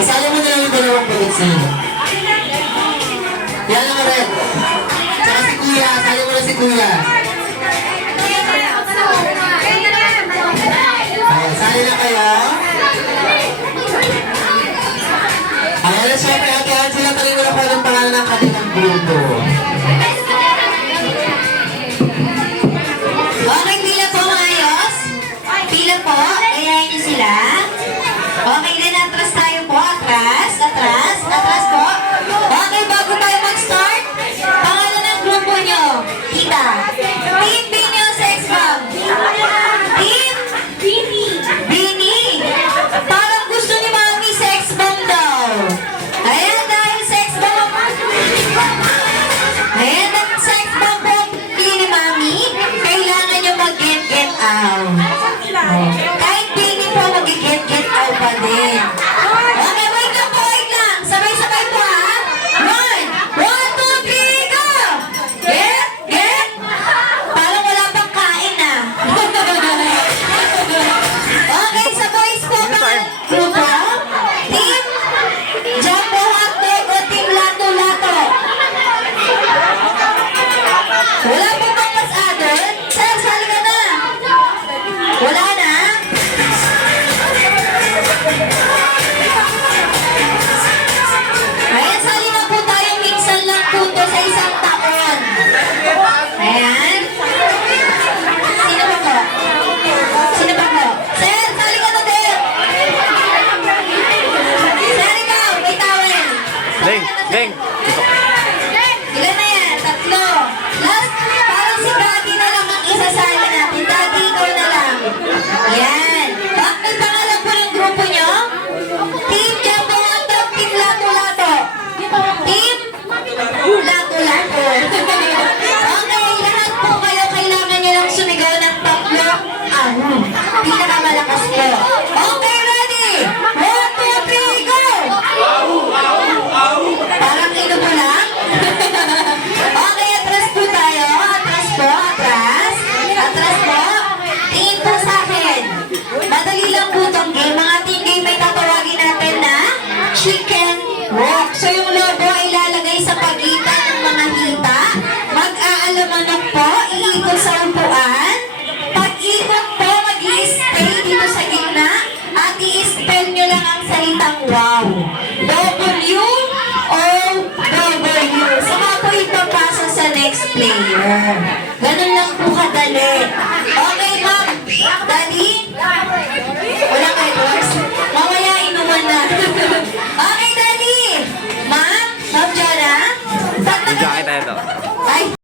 Isali mo na lang yung dalawang bullets na yun. Yan naman rin. Tsaka si Kuya, sali mo na si Kuya. Ayan, sali na kayo. Ayan na syempre, hati-hati sila tayo na po ng pangalan ng kanilang grupo. Okay, pila po maayos. Pila po, ayayin niyo sila. Okay, then atras tayo po. Atras, atras, atras po. Okay, bago tayo mag-start, pangalan ng grupo nyo. Kita. Team Binyo Sex Bomb. Team Bini. Parang gusto ni Mami Sex Bomb daw. Ayan, dahil Sex Bomb. Ayan, ang Sex Bomb po ni Mami, kailangan nyo mag-get out. Kahit Bini po, mag-get out pa din. Okay, wait lang po, wait lang. Sabay-sabay po ha. 1, 2, 3, go! Get! Parang wala pang kain ah. Okay, sa boys po ba? Grupo? Team Jumbo Hotdog o Team Lato-Lato? Wala po bang mas adult? Sir, sali ka na. Wala na? Ayan, sali na po tayo. Minsan lang po to sa isang taon. Ayan. Sino pa po? Sino pa po? Sir, sali ka na din. Sir, ikaw, may tawin. Leng. Ilan na yan? 3. Last, parang si Daddy na lang ang isasali natin. Daddy, ikaw na lang. Yan. Bakit pangalan po ng grupo nyo? Team Jumbo Hotdog, Team Lato-Lato. Team Lato-Lato. Okay, lahat po kayo kailangan nyo lang sumigaw ng 3 pinakamalakas po. Okay, ready? 1, 2, 3, go! Parang ino mo lang? Okay, atras po tayo. Atras po, atras. Atras po. Tingin po sa akin. Madali lang po itong game. Mga team game ay tatawagin natin na chicken walk. So yung logo ay ilalagay sa pagitan ng mga hita. Mag-aalamanok po. Iikot sa upuan. Pag-ikot po, mag-i-stay dito sa gitna. At i-spell nyo lang ang salitang wow. W-O-W. Saka po ipapasa sa next player. Ganun lang po kadali. Okay, ma'am. Daddy? Wala kayo drugs? Mamaya inuman na. Okay, Daddy. Ma'am? Ma'am Jana? Bigyan kita ito.